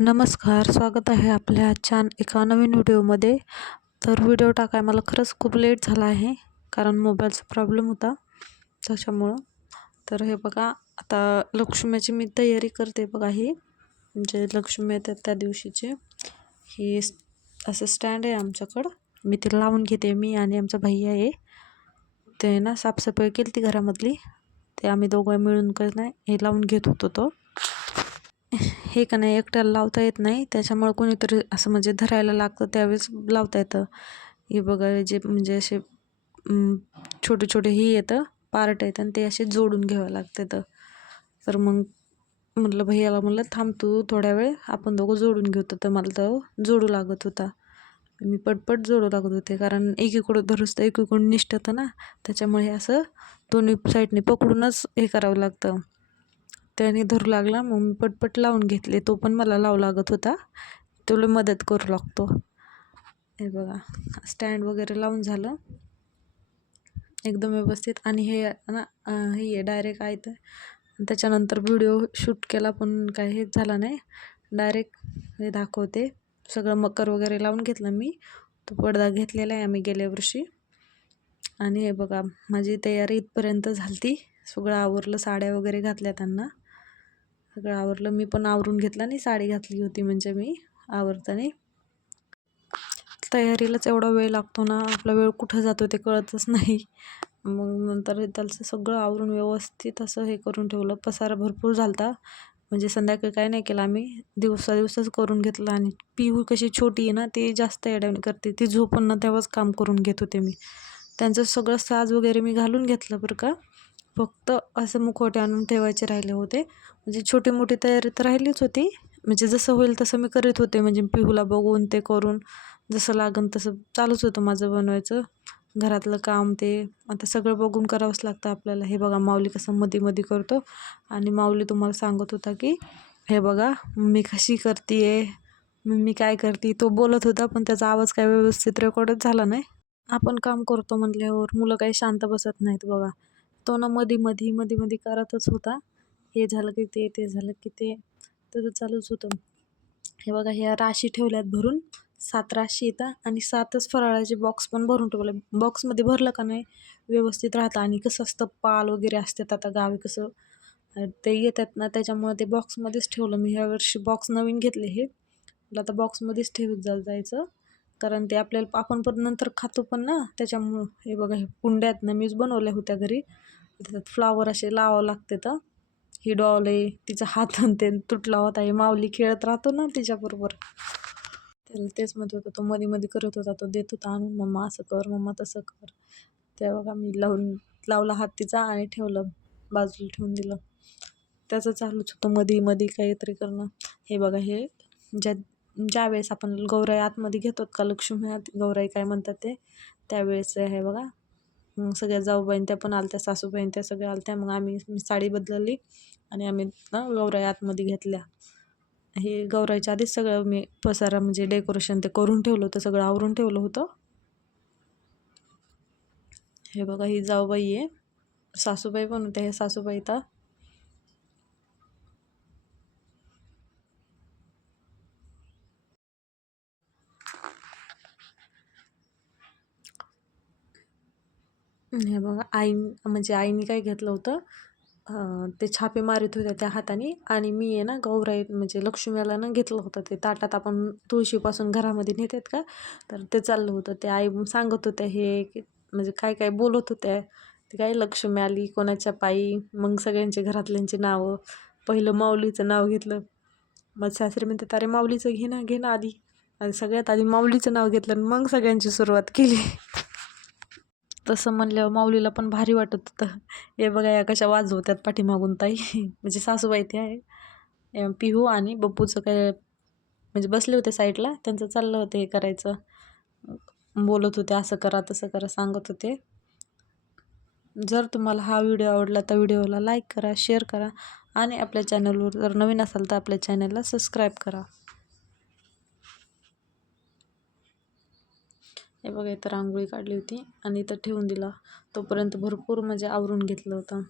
नमस्कार स्वागत आहे आपल्या छान एका नवीन व्हिडिओमध्ये. तर व्हिडिओ टाकाय मला खरंच खूप लेट झाला आहे कारण मोबाईलचा प्रॉब्लेम होता त्याच्यामुळं. तर हे बघा आता लक्ष्मीची मी तयारी करते बघा ही. म्हणजे लक्ष्मी येतात त्या दिवशीचे. हे असं स्टँड आहे आमच्याकडं. मी ते लावून घेते मी आणि आमचा भैया आहे. ते ना साफसफाई केली ती घरामधली. ते आम्ही दोघं मिळून करत नाही हे लावून घेत होतो तो. हे का नाही एकट्याला लावता येत नाही. त्याच्यामुळं कोणीतरी असं म्हणजे धरायला लागतं त्यावेळेस लावता येतं. हे बघा जे म्हणजे असे छोटे छोटे ही येतं पार्ट येतं आणि ते असे जोडून घ्यावं लागतं तर मग म्हटलं भैयाला म्हटलं थांब तू थोड्या वेळ आपण दोघं जोडून घेतो तर मला तो हो, जोडू लागत होता. मी पटपट जोडू लागत होते कारण एकीकडं धरूस तर एकीकडून निष्ठतं ना. त्याच्यामुळे असं दोन्ही साईडने पकडूनच हे करावं लागतं. त्याने धरू लागला. मग मी पटपट लावून घेतले. तो पण मला लावू लागत होता. तुला मदत करू लागतो. हे बघा. स्टँड वगैरे लावून झालं. एकदम व्यवस्थित. आणि हे ना हे डायरेक्ट आहे तर. त्याच्यानंतर व्हिडिओ शूट केला पण काही हेच झाला नाही. डायरेक्ट हे दाखवते. सगळं मकर वगैरे लावून घेतलं मी. तो पडदा घेतलेला आहे आम्ही गेल्या वर्षी. आणि हे बघा माझी तयारी इथपर्यंत झाली ती सगळं आवरलं साड्या वगैरे घातल्या त्यांना. सगळं आवरलं. मी पण आवरून घेतलं आणि साडी घातली होती म्हणजे मी आवरताना. तयारीलाच एवढा वेळ लागतो ना आपला वेळ कुठं जातो ते कळतच नाही. मग नंतर त्याचं सगळं आवरून व्यवस्थित असं हे करून ठेवलं. पसारा भरपूर झालता. म्हणजे संध्याकाळी काय नाही केलं आम्ही. दिवसा दिवसाच करून घेतलं आणि पिहू कशी छोटी आहे ना ती जास्त एडवणी करते. ती झोपून ना तेव्हाच काम करून घेत होते मी. त्यांचं सगळं साज वगैरे मी घालून घेतलं बरं का. फक्त असं मुखवटे आणून ठेवायचे राहिले होते. म्हणजे छोटी मोठी तयारी तर राहिलीच होती. म्हणजे जसं होईल तसं मी करीत होते. म्हणजे पिहूला बघून ते करून जसं लागन तसं चालूच होतं माझं बनवायचं. घरातलं काम ते आता सगळं बघून करावंच लागतं आपल्याला. हे बघा माऊली कसं मध्ये मध्ये करतो. आणि माऊली तुम्हाला सांगत होता की हे बघा मी कशी करते आहे मी काय करते? तो बोलत होता पण त्याचा आवाज काय व्यवस्थित रेकॉर्डच झाला नाही. आपण काम करतो म्हटल्यावर मुलं काही शांत बसत नाहीत बघा. तो ना मधी मधी मधी मधी करतच होता. हे झालं की ते ते झालं की ते. तर चालूच होतं. हे बघा ह्या राशी ठेवल्यात भरून. सात राशी येतात आणि सातच फराळाचे बॉक्स पण भरून ठेवले. बॉक्समध्ये भरलं का नाही? व्यवस्थित राहतं. आणि कसं असतं पाल वगैरे असतात. आता गावी कसं ते येतात ना त्याच्यामुळे ते बॉक्समध्येच ठेवलं. मी ह्या वर्षी बॉक्स नवीन घेतले हे. मला आता बॉक्समध्येच ठेवत जा जायचं. कारण ते आपल्याला आपण पण नंतर खातो पण ना त्याच्यामुळं. हे बघा हे कुंड्यात ना मीच बनवल्या होत्या घरी. त्याच्यात फ्लावर असे लावावं लागते तर. ही डॉल आहे तिचा हात ते तुटला होता. हे माऊली खेळत राहतो ना तिच्याबरोबर त्याला तेच म्हणत होतं तो मध्ये मध्ये करत होता तो देत होता आणून मम्मा असं कर मम्मा तसं कर. तेव्हा बघा मी लावून लावला हात तिचा आणि ठेवलं बाजूला ठेवून दिलं. त्याचं चालूच होतं मध्ये मध्ये काहीतरी करणं. हे बघा हे ज्या ज्या वेळेस आपण गौराई आतमध्ये घेतो का लक्ष्मी आत गौराई काय म्हणतात ते? त्यावेळेस आहे बघा मग सगळ्या जाऊबाईन त्या पण आलत्या सासूबाईन त्या सगळ्या आलत्या. मग आम्ही मी साडी बदलली आणि आम्ही ना गौराई आतमध्ये घेतल्या. हे गौराईच्या आधीच सगळं मी पसारा म्हणजे डेकोरेशन ते करून ठेवलं होतं सगळं आवरून ठेवलं होतं. हे बघा ही जाऊबाई आहे. सासूबाई पण होत्या हे सासूबाई तर. हे बघा आई म्हणजे आईने काय घेतलं होतं ते छापे मारित होत्या त्या हाताने आणि मी आहे ना गौराई म्हणजे लक्ष्मीला ना घेतलं होतं ते ताटात आपण तुळशीपासून घरामध्ये नेतात का? तर ते चाललं होतं. ते आई सांगत होत्या हे की म्हणजे काय काय बोलत होत्या. ते काय लक्ष्मी आली कोणाच्या पायी मग सगळ्यांचे घरातल्यांची नावं पहिलं माऊलीचं नाव घेतलं. मग सासरे म्हणते अरे माऊलीचं घे ना घे ना आधी. आणि सगळ्यात आधी माऊलीचं नाव घेतलं आणि मग सगळ्यांची सुरुवात केली. तसं म्हणल्यावर माऊलीला पण भारी वाटत होतं. हे बघा या कशा वाजवत्यात पाठीमागून ताई. म्हणजे सासूबाई ते आहे. पिहू आणि बप्पूचं काय म्हणजे बसले होते साईडला. त्यांचं चाललं होतं हे करायचं. बोलत होते असं करा तसं करा सांगत होते. जर तुम्हाला हा व्हिडिओ आवडला तर व्हिडिओला लाईक करा शेअर करा आणि आपल्या चॅनलवर जर नवीन असाल तर आपल्या चॅनलला सबस्क्राईब करा. हे बघा इथं रांगोळी काढली होती आणि इथं ठेवून दिला. तोपर्यंत भरपूर म्हणजे आवरून घेतलं होतं.